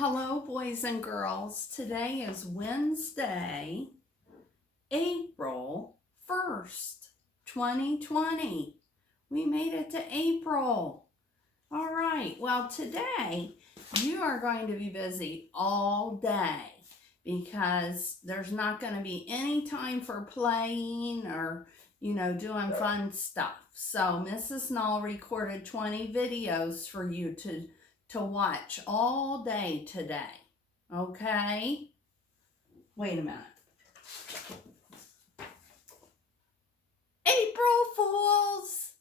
Hello, boys and girls. Today is Wednesday, April 1st, 2020. We made it to April. All right. Well, today you are going to be busy all day because there's not going to be any time for playing or, doing fun stuff. So Mrs. Null recorded 20 videos for you to watch all day today. Okay? Wait a minute. April Fools!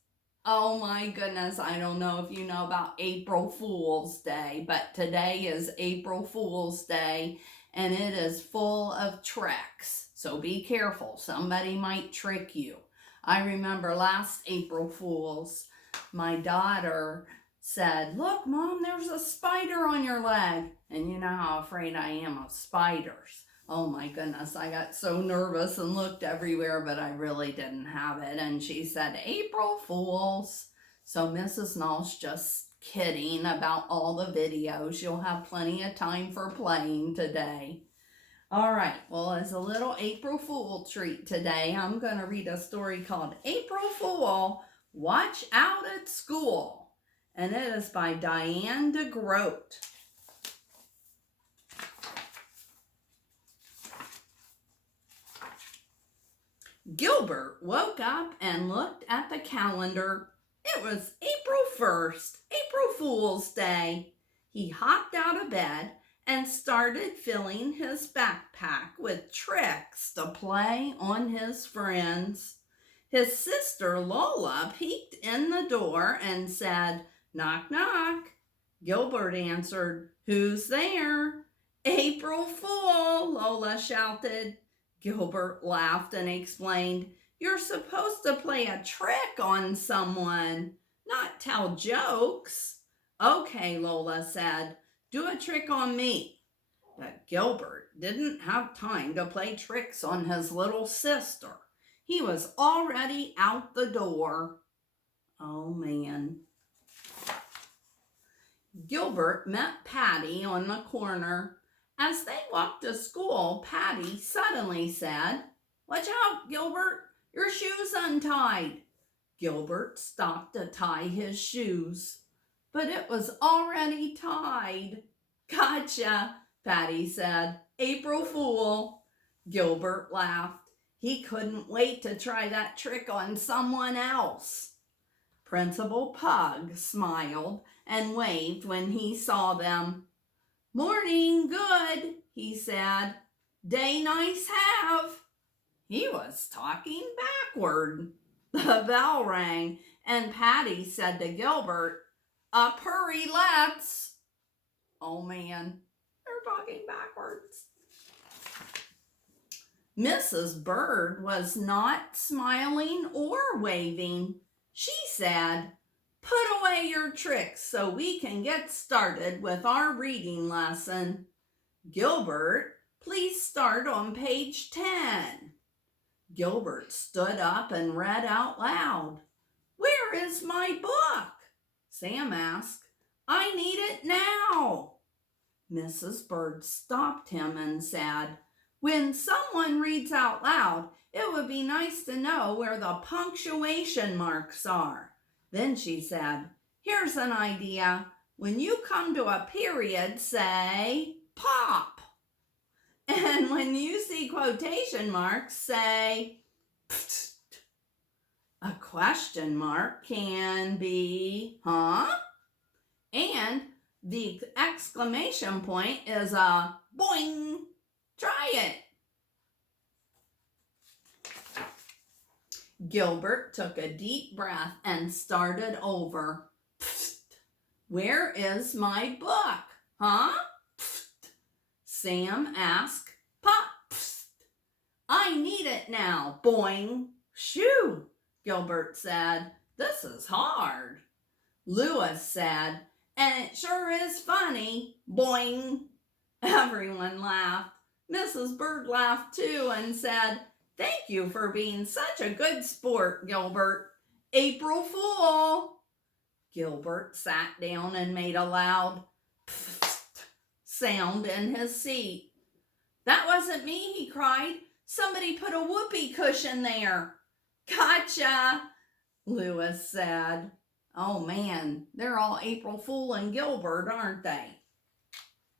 Oh my goodness, I don't know if you know about April Fool's Day, but today is April Fool's Day and it is full of tricks. So be careful, somebody might trick you. I remember last April Fool's, my daughter said, "Look, Mom, there's a spider on your leg." And you know how afraid I am of spiders. Oh my goodness, I got so nervous and looked everywhere, but I really didn't have it. And she said, "April Fools." So Mrs. Null's just kidding about all the videos. You'll have plenty of time for playing today. All right, well, as a little April Fool treat today, I'm going to read a story called April Fool, Watch Out at School. And it is by Diane DeGroat. Gilbert woke up and looked at the calendar. It was April 1st, April Fool's Day. He hopped out of bed and started filling his backpack with tricks to play on his friends. His sister Lola peeked in the door and said, "Knock, knock." Gilbert answered, "Who's there?" "April Fool," Lola shouted. Gilbert laughed and explained, "You're supposed to play a trick on someone, not tell jokes." "Okay," Lola said, "do a trick on me." But Gilbert didn't have time to play tricks on his little sister. He was already out the door. Oh, man. Gilbert met Patty on the corner. As they walked to school, Patty suddenly said, "Watch out, Gilbert, your shoe's untied." Gilbert stopped to tie his shoes, but it was already tied. "Gotcha," Patty said. "April Fool." Gilbert laughed. He couldn't wait to try that trick on someone else. Principal Pug smiled and waved when he saw them. "Morning, good," he said. "Day nice have." He was talking backward. The bell rang, and Patty said to Gilbert, "Up hurry, let's." Oh man, they're talking backwards. Mrs. Bird was not smiling or waving. She said, "Put away your tricks so we can get started with our reading lesson. Gilbert, please start on page 10. Gilbert stood up and read out loud. "Where is my book?" Sam asked. "I need it now." Mrs. Bird stopped him and said, "When someone reads out loud, it would be nice to know where the punctuation marks are." Then she said, "Here's an idea. When you come to a period, say pop. And when you see quotation marks, say pfft. A question mark can be huh? And the exclamation point is a boing. Try it." Gilbert took a deep breath and started over. "Pfft. Where is my book? Huh? Pfft." Sam asked. "Pop. Pfft. I need it now. Boing." "Shoo," Gilbert said. "This is hard." Lewis said, "And it sure is funny. Boing." Everyone laughed. Mrs. Bird laughed too and said, "Thank you for being such a good sport, Gilbert. April Fool." Gilbert sat down and made a loud pfft sound in his seat. "That wasn't me," he cried. "Somebody put a whoopee cushion there." "Gotcha," Louis said. Oh man, they're all April Fool and Gilbert, aren't they?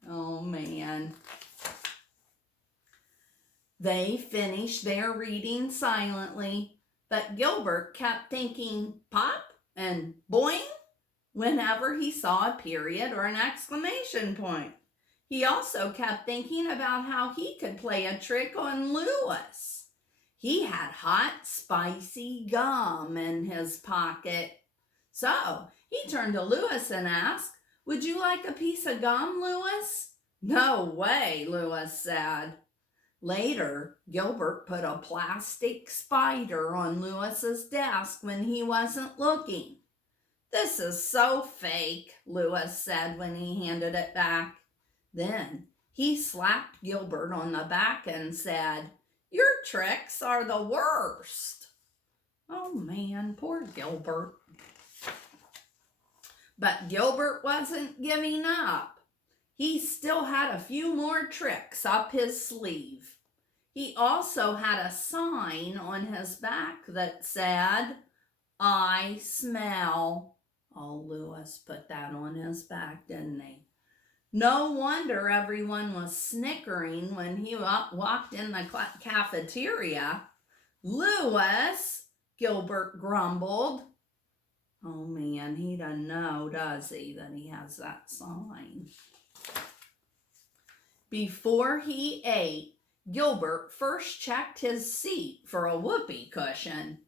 Oh man. They finished their reading silently, but Gilbert kept thinking pop and boing whenever he saw a period or an exclamation point. He also kept thinking about how he could play a trick on Louis. He had hot, spicy gum in his pocket. So he turned to Louis and asked, "Would you like a piece of gum, Louis?" "No way," Louis said. Later, Gilbert put a plastic spider on Louis's desk when he wasn't looking. "This is so fake," Louis said when he handed it back. Then he slapped Gilbert on the back and said, "Your tricks are the worst." Oh man, poor Gilbert. But Gilbert wasn't giving up. He still had a few more tricks up his sleeve. He also had a sign on his back that said, "I smell." Oh, Louis put that on his back, didn't he? No wonder everyone was snickering when he walked in the cafeteria. "Louis," Gilbert grumbled. Oh man, he doesn't know, does he, that he has that sign. Before he ate, Gilbert first checked his seat for a whoopee cushion.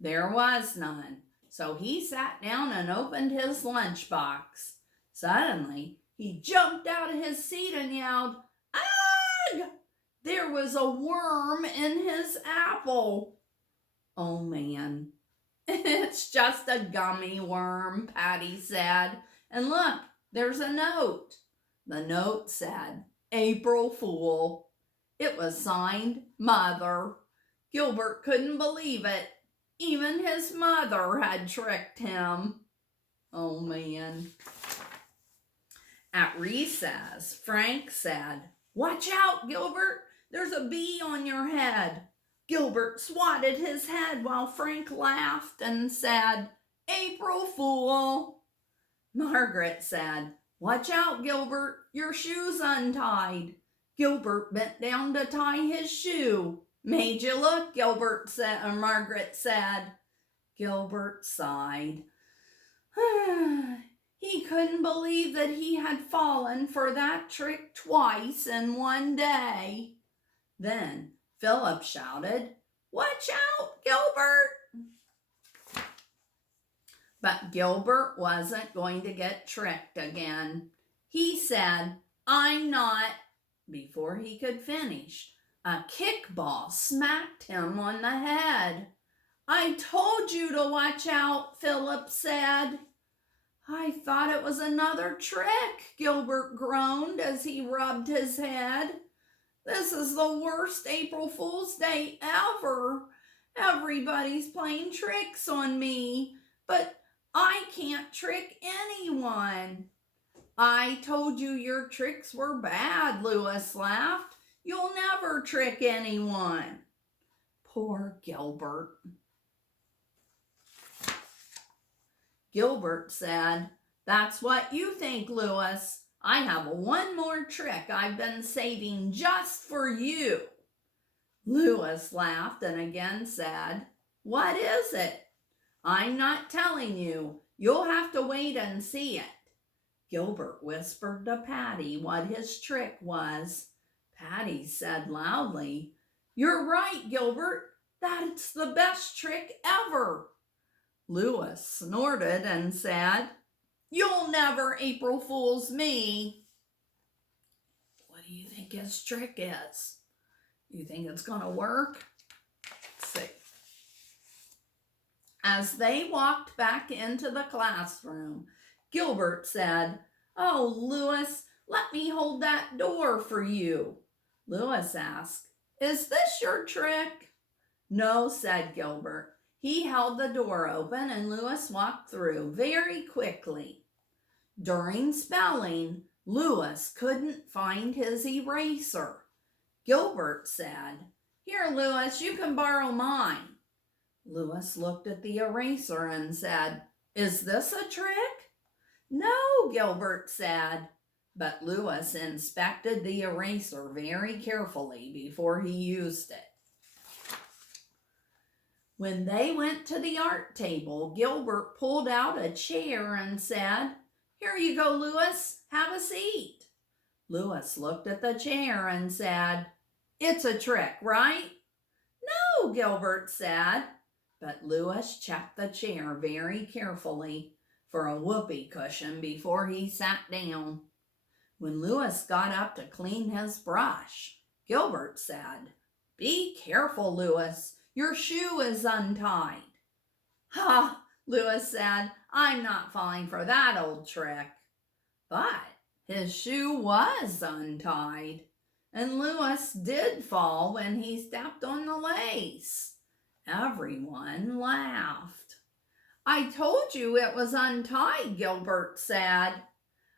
There was none, so he sat down and opened his lunchbox. Suddenly, he jumped out of his seat and yelled, "Ugh!" There was a worm in his apple. Oh man. "It's just a gummy worm," Patty said. "And look, there's a note." The note said, "April Fool." It was signed Mother. Gilbert couldn't believe it. Even his mother had tricked him. Oh man. At recess, Frank said, "Watch out, Gilbert. There's a bee on your head." Gilbert swatted his head while Frank laughed and said, "April Fool." Margaret said, "Watch out, Gilbert. Your shoe's untied." Gilbert bent down to tie his shoe. "Made you look," Margaret said. Gilbert sighed. He couldn't believe that he had fallen for that trick twice in one day. Then Philip shouted, "Watch out, Gilbert!" But Gilbert wasn't going to get tricked again. He said, "I'm not," before he could finish. A kickball smacked him on the head. "I told you to watch out," Philip said. "I thought it was another trick," Gilbert groaned as he rubbed his head. "This is the worst April Fool's Day ever. Everybody's playing tricks on me, but I can't trick anyone." "I told you your tricks were bad," Louis laughed. "You'll never trick anyone." Poor Gilbert. Gilbert said, "That's what you think, Louis. I have one more trick I've been saving just for you." Louis laughed and again said, "What is it?" "I'm not telling you. You'll have to wait and see it." Gilbert whispered to Patty what his trick was. Patty said loudly, "You're right, Gilbert. That's the best trick ever." Louis snorted and said, "You'll never April Fool's me." What do you think his trick is? You think it's going to work? Let's see. As they walked back into the classroom, Gilbert said, "Oh, Louis, let me hold that door for you." Louis asked, "Is this your trick?" "No," said Gilbert. He held the door open and Louis walked through very quickly. During spelling, Louis couldn't find his eraser. Gilbert said, "Here, Louis, you can borrow mine." Louis looked at the eraser and said, "Is this a trick?" "No," Gilbert said. But Louis inspected the eraser very carefully before he used it. When they went to the art table, Gilbert pulled out a chair and said, "Here you go, Louis. Have a seat." Louis looked at the chair and said, "It's a trick, right?" "No," Gilbert said. But Louis checked the chair very carefully for a whoopee cushion before he sat down. When Louis got up to clean his brush, Gilbert said, "Be careful, Louis. Your shoe is untied." "Ha," Louis said, "I'm not falling for that old trick." But his shoe was untied, and Louis did fall when he stepped on the lace. Everyone laughed. "I told you it was untied," Gilbert said.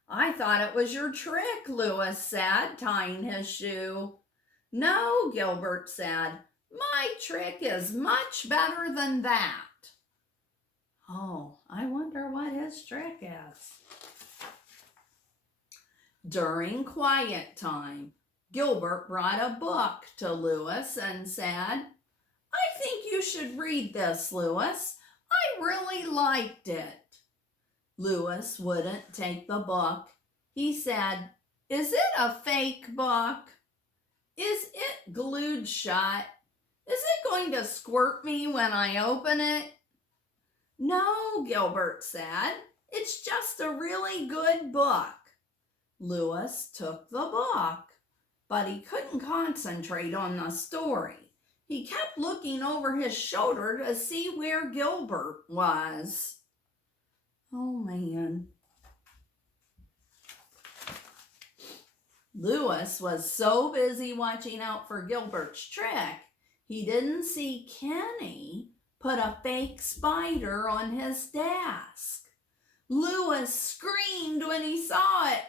"I thought it was your trick," Louis said, tying his shoe. "No," Gilbert said, "my trick is much better than that." Oh, I wonder what his trick is. During quiet time, Gilbert brought a book to Louis and said, "I think you should read this, Louis. I really liked it." Louis wouldn't take the book. He said, "Is it a fake book? Is it glued shut? Is it going to squirt me when I open it?" "No," Gilbert said. "It's just a really good book." Louis took the book, but he couldn't concentrate on the story. He kept looking over his shoulder to see where Gilbert was. Oh, man. Louis was so busy watching out for Gilbert's trick, he didn't see Kenny put a fake spider on his desk. Louis screamed when he saw it.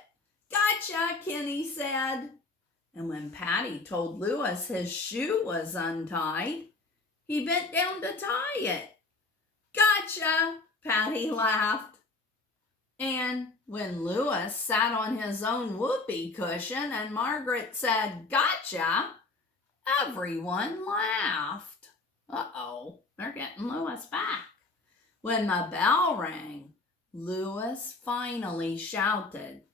"Gotcha," Kenny said. And when Patty told Louis his shoe was untied, he bent down to tie it. "Gotcha," Patty laughed. And when Louis sat on his own whoopee cushion and Margaret said, "Gotcha," everyone laughed. Uh-oh, they're getting Louis back. When the bell rang, Louis finally shouted,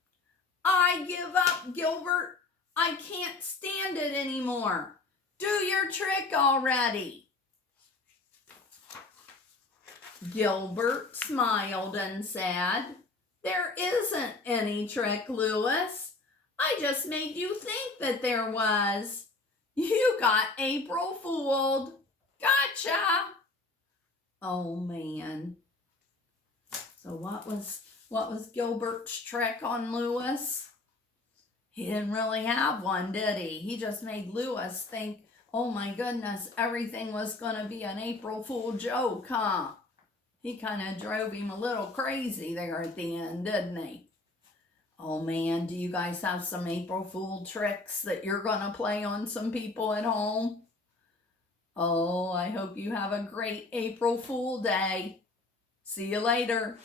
"I give up, Gilbert. I can't stand it anymore. Do your trick already." Gilbert smiled and said, "There isn't any trick, Louis. I just made you think that there was. You got April fooled. Gotcha." Oh, man. So what was Gilbert's trick on Louis? He didn't really have one, did he? He just made Louis think, oh my goodness, everything was going to be an April Fool joke, huh? He kind of drove him a little crazy there at the end, didn't he? Oh man, do you guys have some April Fool tricks that you're going to play on some people at home? Oh, I hope you have a great April Fool day. See you later.